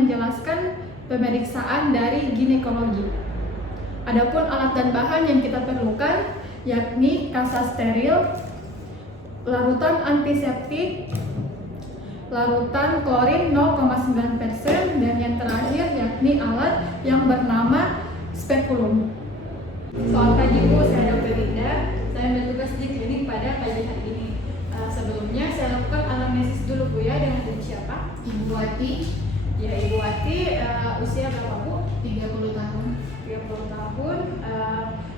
menjelaskan pemeriksaan dari ginekologi. Adapun alat dan bahan yang kita perlukan yakni kasa steril, larutan antiseptik, larutan klorin 0,9%, dan yang terakhir yakni alat yang bernama spekulum. Selamat pagi Bu, saya Dr. Linda. Saya bertugas di klinik pada pagi hari ini. Sebelumnya saya lakukan anamnesis dulu Bu ya, dengan Ibu siapa? Ibu Wati. Ya, Ibu Wati, usia berapa Bu? 30 tahun. 30 tahun.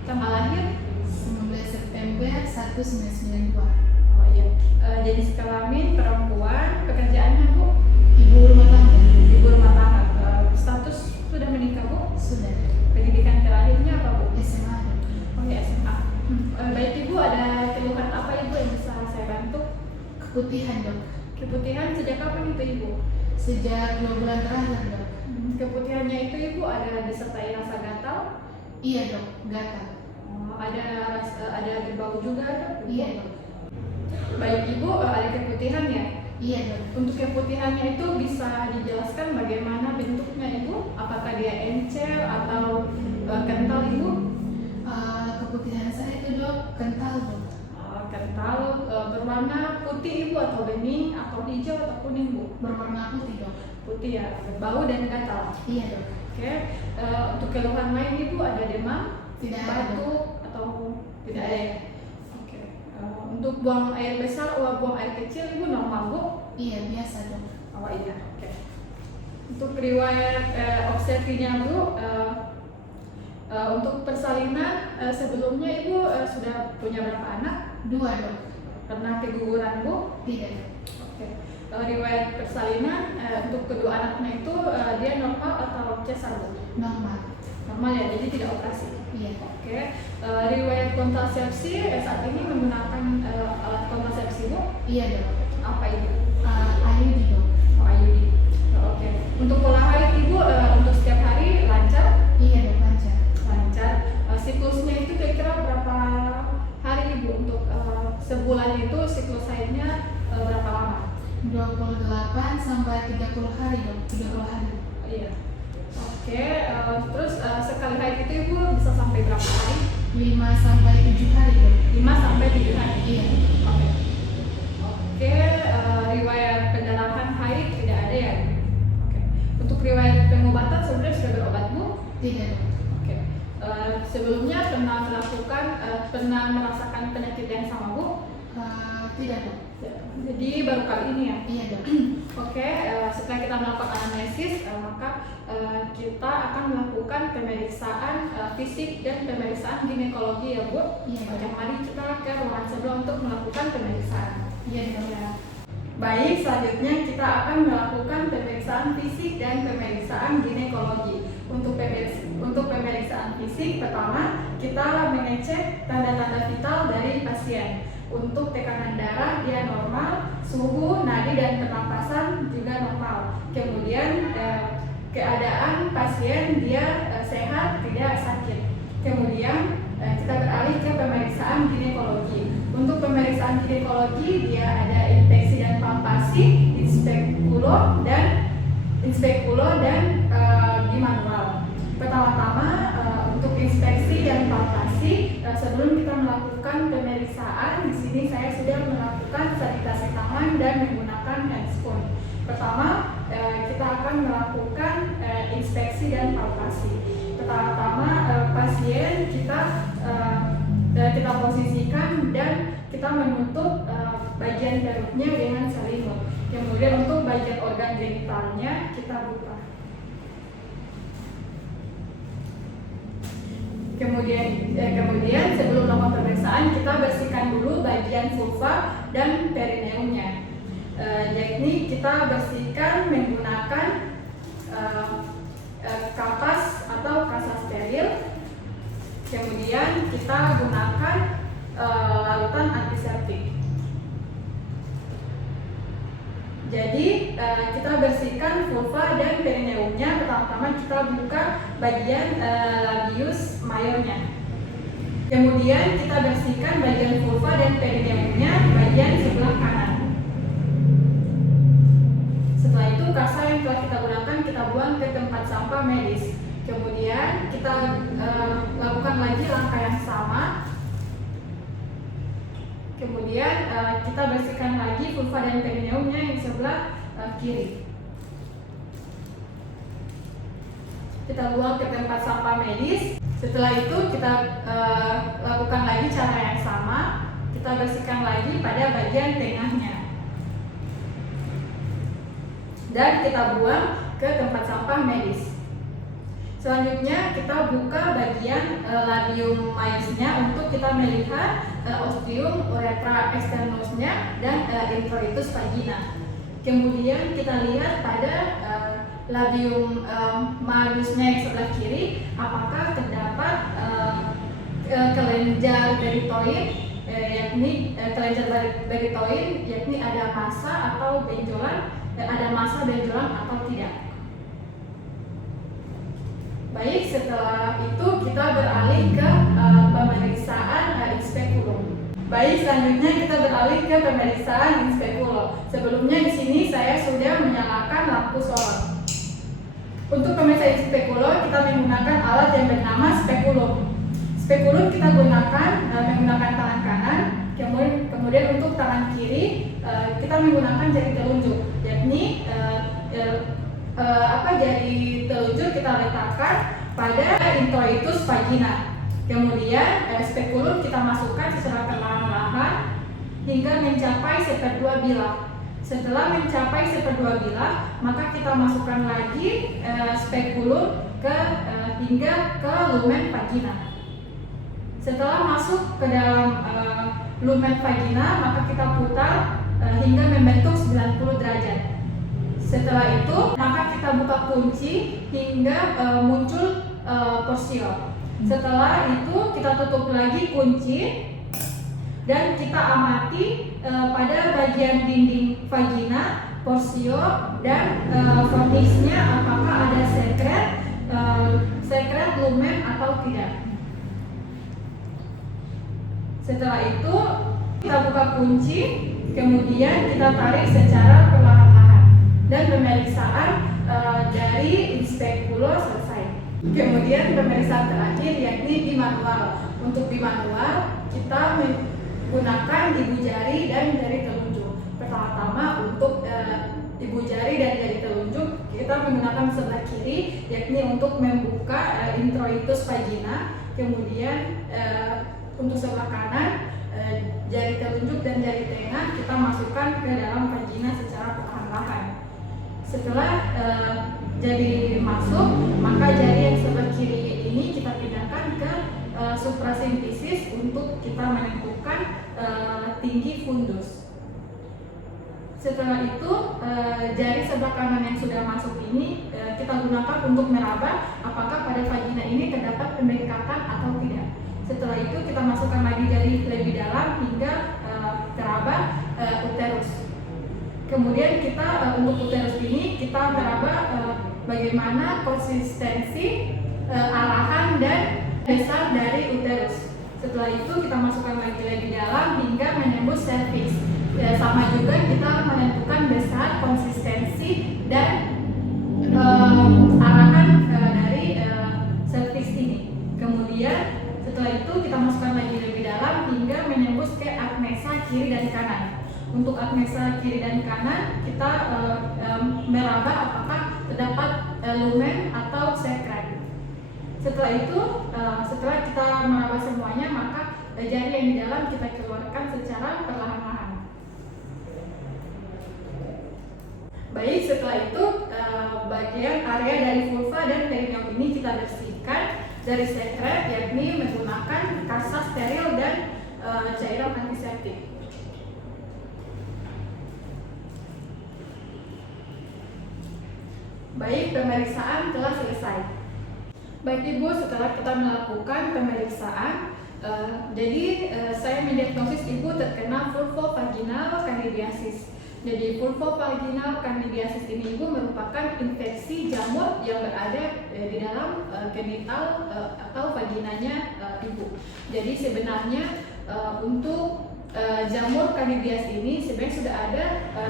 Tanggal lahir? 19 September 1992. Oh iya. Jenis kelamin perempuan, pekerjaannya Bu? Ibu rumah tangga. Ibu rumah tangga. Status sudah menikah Bu? Sudah. Pendidikan terakhirnya apa Bu? SMA. Oh ya, SMA. Baik Ibu, ada keluhan apa Ibu yang bisa saya bantu? Keputihan dok. Keputihan sejak kapan itu Ibu? Sejak 2 bulan terakhir dok. Keputihannya itu Ibu ada disertai rasa gatal? Iya dok, gatal. Ada berbau juga dok? Iya dok. Baik Ibu, ada keputihan ya? Iya dok. Untuk keputihannya itu bisa dijelaskan bagaimana bentuknya Ibu? Apakah dia encer atau kental Ibu? Keputihan saya itu dok kental dok. Kental, berwarna putih Ibu atau bening atau hijau atau kuning Bu? Berwarna putih dok. Putih ya, berbau dan gatal. Iya dok. Oke. Untuk keluhan lain Ibu ada demam, Tidak ada dok. batuk atau tidak ada ya? Oke. Untuk buang air besar, buang air kecil Ibu normal Bu? Iya biasa dok. Oh iya, oke. Untuk riwayat obstetrinya Bu, untuk persalinan sebelumnya Ibu sudah punya berapa anak? 2 dok. Pernah keguguran Bu? Tidak dok. Oke. Riwayat persalinan untuk kedua anaknya itu dia normal atau cesar Bu? Normal. Normal ya, jadi tidak operasi. Iya. Oke. Riwayat kontrasepsi saat ini menggunakan alat kontrasepsi Bu? Iya dok. Apa itu? IUD dok. Oh, IUD. Oke. Untuk pola haid Ibu untuk setiap hari lancar? Iya dok, lancar. Lancar. Siklusnya itu kira-kira berapa hari Ibu? Untuk sebulan itu siklus haidnya berapa lama? 28 sampai 30 hari dok. 30 hari. Iya. Oke. Terus sekali haid itu Ibu bisa sampai berapa hari? 5 sampai 7 hari dok. 5 sampai 7 hari. Iya. Oke. Oke. Riwayat pendarahan haid tidak ada ya? Oke. Untuk riwayat pengobatan sebenarnya sudah berobat Bu? Tidak dok. Oke. Sebelumnya pernah merasakan penyakit yang sama Bu? Tidak dok. Jadi baru kali ini ya? Iya dok. Oke. Setelah kita melakukan anamnesis, maka kita akan melakukan pemeriksaan fisik dan pemeriksaan ginekologi ya Bu? Iya dok. Oke, mari kita ke ruangan sebelah untuk melakukan pemeriksaan. Iya dok. Ya. Baik, selanjutnya kita akan melakukan pemeriksaan fisik dan pemeriksaan ginekologi. Untuk pemeriksaan fisik, pertama kita mengecek tanda-tanda vital dari pasien. Untuk tekanan darah dia normal, suhu, nadi dan pernapasan juga normal. Kemudian keadaan pasien dia sehat, tidak sakit. Kemudian kita beralih ke pemeriksaan ginekologi. Untuk pemeriksaan ginekologi dia ada inspeksi dan palpasi, inspekulo dan bimanual. Pertama-tama untuk inspeksi dan palpasi, sebelum kita melakukan pemeriksaan, di sini saya sudah melakukan sanitasi tangan dan menggunakan handscoon. Pertama, kita akan melakukan inspeksi dan palpasi. Pertama-tama pasien kita posisikan dan kita menutup bagian perutnya dengan selimut. Kemudian untuk bagian organ genitalnya kita buka. Kemudian sebelum melakukan pemeriksaan kita bersihkan dulu bagian vulva dan perineumnya. Yakni kita bersihkan menggunakan kapas atau kasa steril. Kemudian kita gunakan larutan antiseptik. Jadi kita bersihkan vulva dan perineumnya. Pertama-tama kita buka bagian labius mayornya. Kemudian kita bersihkan bagian vulva dan perineumnya bagian sebelah kanan. Setelah itu kasa yang telah kita gunakan kita buang ke tempat sampah medis. Kemudian kita lakukan lagi langkah yang sama. Kemudian kita bersihkan lagi vulva dan perineumnya yang sebelah kiri. Kita buang ke tempat sampah medis. Setelah itu kita lakukan lagi cara yang sama. Kita bersihkan lagi pada bagian tengahnya. Dan kita buang ke tempat sampah medis. Selanjutnya kita buka bagian labium maiusnya untuk kita melihat ostium uretra externusnya dan introitus vagina. Kemudian kita lihat pada labium maiusnya yang sebelah kiri apakah terdapat kelenjar beritoid, yakni kelenjar beritoid, yakni ada massa atau benjolan, ada massa benjolan atau tidak. Baik, setelah itu kita beralih ke pemeriksaan inspekulum. Baik, selanjutnya kita beralih ke pemeriksaan inspekulum. Sebelumnya di sini saya sudah menyalakan lampu sorot. Untuk pemeriksaan inspekulum kita menggunakan alat yang bernama spekulum. Spekulum kita gunakan menggunakan tangan kanan, kemudian untuk tangan kiri kita menggunakan jari telunjuk, yakni jari telunjuk kita letakkan pada introitus vagina. Kemudian spekulum kita masukkan secara perlahan-lahan hingga mencapai 1/2 bilah. Setelah mencapai 1/2 bilah, maka kita masukkan lagi spekulum hingga ke lumen vagina. Setelah masuk ke dalam lumen vagina, maka kita putar hingga membentuk 90 derajat. Setelah itu, maka kita buka kunci hingga muncul porsio. Setelah itu, kita tutup lagi kunci dan kita amati pada bagian dinding vagina, porsio, dan fornixnya apakah ada sekret lumen atau tidak. Setelah itu, kita buka kunci, kemudian kita tarik secara perlahan-lahan. Dan pemeriksaan dari inspekulum selesai. Kemudian pemeriksaan terakhir yakni bimanual. Untuk bimanual kita menggunakan ibu jari dan jari telunjuk. Pertama-tama untuk ibu jari dan jari telunjuk kita menggunakan sebelah kiri, yakni untuk membuka introitus vagina. Kemudian untuk sebelah kanan jari telunjuk dan jari tengah kita masukkan ke dalam vagina secara perlahan-lahan. Setelah jari masuk, maka jari yang sebelah kiri ini kita pindahkan ke suprasimfisis untuk kita menentukan tinggi fundus. Setelah itu jari sebelah kanan yang sudah masuk ini kita gunakan untuk meraba apakah pada vagina ini terdapat pembengkakan atau tidak. Setelah itu kita masukkan lagi jari lebih dalam hingga teraba uterus. Kemudian kita untuk uterus ini kita meraba bagaimana konsistensi arahan dan besar dari uterus. Setelah itu kita masukkan lagi lebih dalam hingga menembus cervix. Sama juga kita menentukan besar, konsistensi dan arahan dari cervix ini. Kemudian setelah itu kita masukkan lagi lebih dalam hingga menembus ke aknesa kiri dan kanan. Untuk aknesa kiri dan kanan kita meraba apakah terdapat lumen atau sekret. Setelah itu, setelah kita meraba semuanya, maka jari yang di dalam kita keluarkan secara perlahan-lahan. Baik, setelah itu bagian area dari vulva dan perineum ini kita bersihkan dari sekret, yakni menggunakan kasa steril dan cairan antiseptik. Baik, pemeriksaan telah selesai. Baik Ibu, setelah kita melakukan pemeriksaan, saya mendiagnosis Ibu terkena vulvovaginal candidiasis. Jadi vulvovaginal candidiasis ini Ibu merupakan infeksi jamur yang berada di dalam genital atau vaginanya Ibu. Jadi sebenarnya untuk jamur Candidias ini sebenarnya sudah ada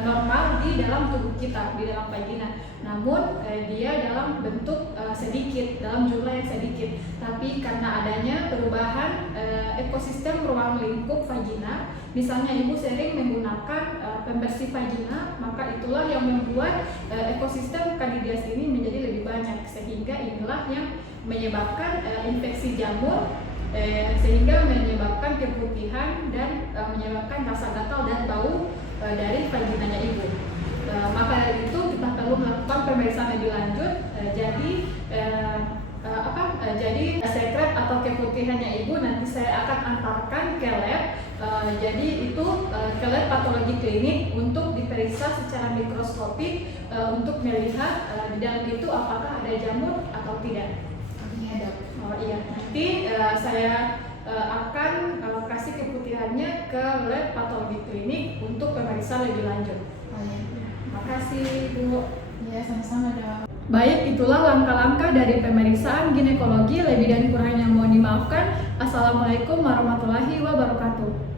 normal di dalam tubuh kita, di dalam vagina. Namun dia dalam bentuk sedikit, dalam jumlah yang sedikit. Tapi karena adanya perubahan ekosistem ruang lingkup vagina, misalnya ibu sering menggunakan pembersih vagina, maka itulah yang membuat ekosistem Candidias ini menjadi lebih banyak, sehingga inilah yang menyebabkan infeksi jamur, sehingga menyebabkan keputihan dan menyebabkan rasa gatal dan bau dari vaginanya ibu. Maka itu kita perlu melakukan pemeriksaan lebih lanjut. Jadi sekret atau keputihannya ibu nanti saya akan antarkan ke lab. Jadi itu ke lab patologi klinik untuk diperiksa secara mikroskopik untuk melihat di dalam itu apakah ada jamur atau tidak. Oh iya, nanti saya akan kasih keputihannya ke lab patologi klinik untuk pemeriksaan lebih lanjut. Terima kasih Bu. Ya, sama-sama dok. Baik, itulah langkah-langkah dari pemeriksaan ginekologi. Lebih dan kurangnya mohon dimaafkan. Assalamualaikum warahmatullahi wabarakatuh.